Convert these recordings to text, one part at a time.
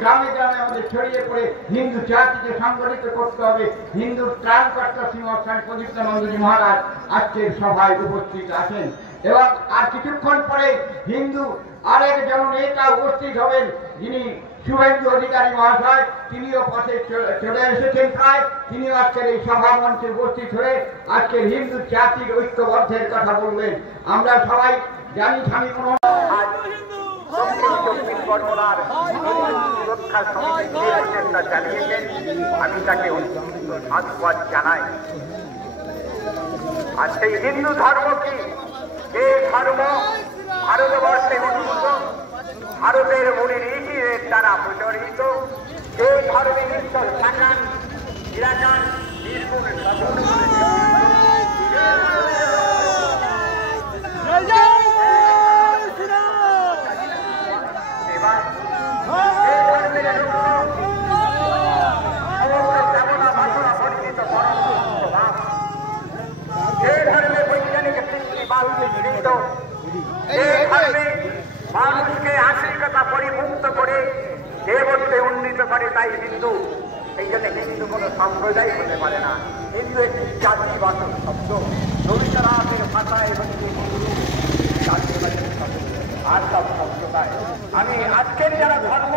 গ্রামে গ্রামে আমাদের ছড়িয়ে পড়ে হিন্দু জাতিকে সংগঠিত করতে হবে। হিন্দু ত্রাণকর্তা শ্রীমৎ স্বামী প্রদীপ্তানন্দজি মহারাজ আজকের সভায় উপস্থিত আছেন এবং আর কিছুক্ষণ পরে হিন্দু আরেকজন নেতা উপস্থিত হবেন, যিনি শুভেন্দু অধিকারী মহাশয়। তিনিও পথে চলে এসেছেন প্রায়। তিনিও আজকের এই সভা মঞ্চে উপস্থিত হয়ে আজকের হিন্দু জাতির ঐক্যবদ্ধের কথা বলবেন। আমরা সবাই জানি স্বামী কোনো সুরক্ষা সমিতি চেষ্টা চালিয়েছেন, আমি তাকে সাধুবাদ জানাই। আর সেই হিন্দু ধর্ম কি? যে ধর্ম ভারতবর্ষে উদ্ভূত, ভারতের মুনি ঋষিদের দ্বারা প্রচলিত, যে ধর্মে ঈশ্বর সাকান নিরাকার নির্গুণ মানুষকে আশিকতা পরিমুক্ত করে দেবত্বে উন্নীত করে, তাই হিন্দু। সেই জন্য হিন্দু কোনো সম্প্রদায় হতে পারে না। হিন্দু একটি জাতিবাচক শব্দ। রবীন্দ্রনাথের ভাষায় হচ্ছে আর সব শব্দটায় আমি আজকের যারা ধর্ম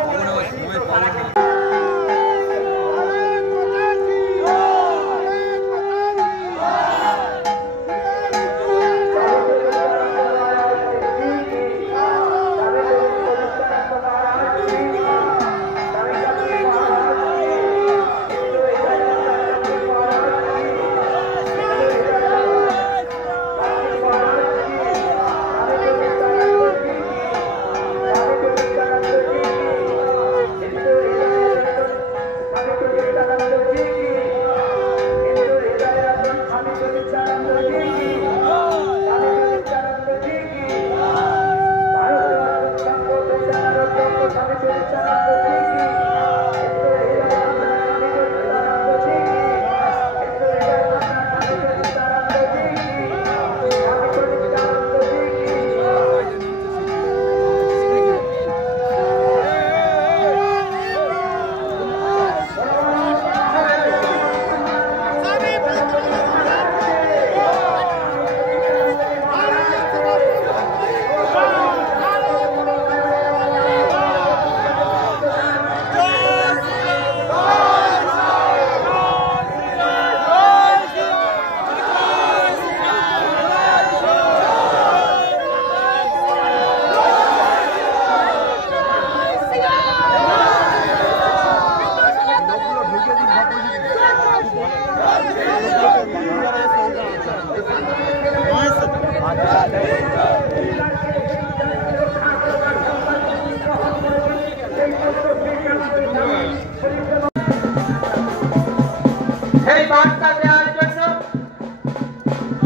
এই বার্তা দেওয়ার জন্য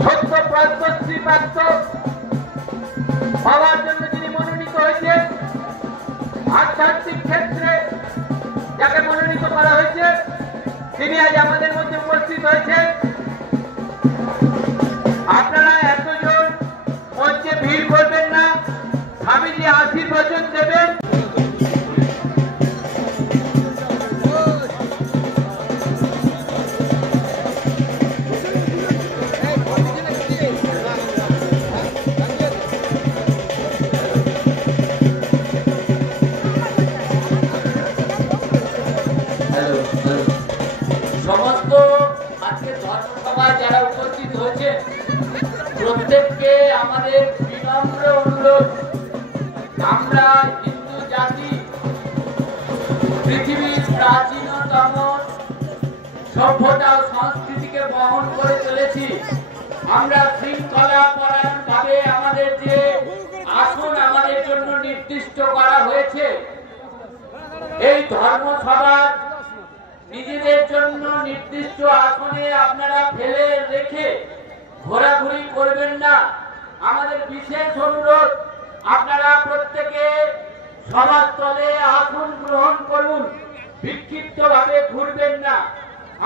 সত্য পদ্মশ্রীপ্রাপ্ত হওয়ার জন্য যিনি মনোনীত হয়েছেন, আধ্যাত্মিক ক্ষেত্রে যাকে মনোনীত করা হয়েছে, তিনি আজ আমাদের মধ্যে উপস্থিত হয়েছেন। আপনারা এতজন মঞ্চে ভিড় করবেন না, স্বামীজি আশীর্বচন দেবেন। সমস্ত আজকে ধর্মসভায় যারা উপস্থিত হয়েছে প্রত্যেককে আমাদের বিনম্র অনুরোধ, আমরা হিন্দু জাতি পৃথিবীর প্রাচীনতম সভ্যতা ও সংস্কৃতিকে বহন করে চলেছি। আমরা শৃঙ্খলা পরায়ণ ভাবে আমাদের যে আসন আমাদের জন্য নির্দিষ্ট করা হয়েছে, এই ধর্মসভার নিজেদের জন্য নির্দিষ্ট আসনে আপনারা ফেলে রেখে ঘোরাঘুরি করবেন না। আমাদের বিশেষ অনুরোধ, আপনারা প্রত্যেকে সভাস্থলে আসন গ্রহণ করুন, বিক্ষিপ্ত ভাবে ঘুরবেন না।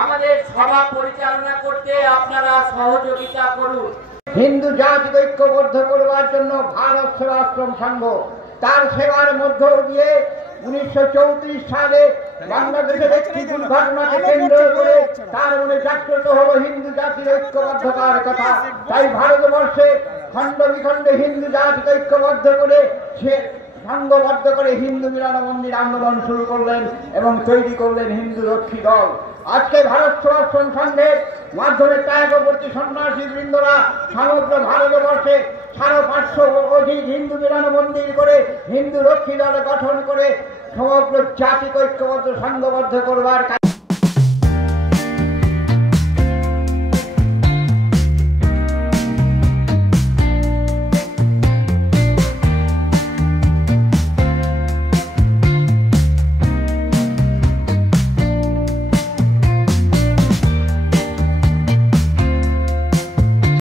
আমাদের সভা পরিচালনা করতে আপনারা সহযোগিতা করুন। হিন্দু জাতিকে ঐক্যবদ্ধ করবার জন্য ভারত সেবাশ্রম সংঘ তার সেবার মধ্য দিয়ে 1934 সালে বাংলাদেশের একটি দুর্ঘটনাকে কেন্দ্র করে তার মনে জাগ্রত হলো হিন্দু জাতির ঐক্যবদ্ধতার কথা। তাই ভারতবর্ষে খণ্ড বিখণ্ডে হিন্দু জাতিকে ঐক্যবদ্ধ করে সে সংঘবদ্ধ করে হিন্দু মিলন মন্দির আন্দোলন শুরু করলেন এবং তৈরি করলেন হিন্দু রক্ষী দল। আজকে ভারত সুদর্শন সংঘের মাধ্যমে ত্যাগবর্তী সন্ন্যাসী বৃন্দরা সমগ্র ভারতবর্ষে 550 অধিক হিন্দু মিলন মন্দির করে হিন্দু রক্ষী দল গঠন করে সমগ্র জাতিকে ঐক্যবদ্ধ সংঘবদ্ধ করবার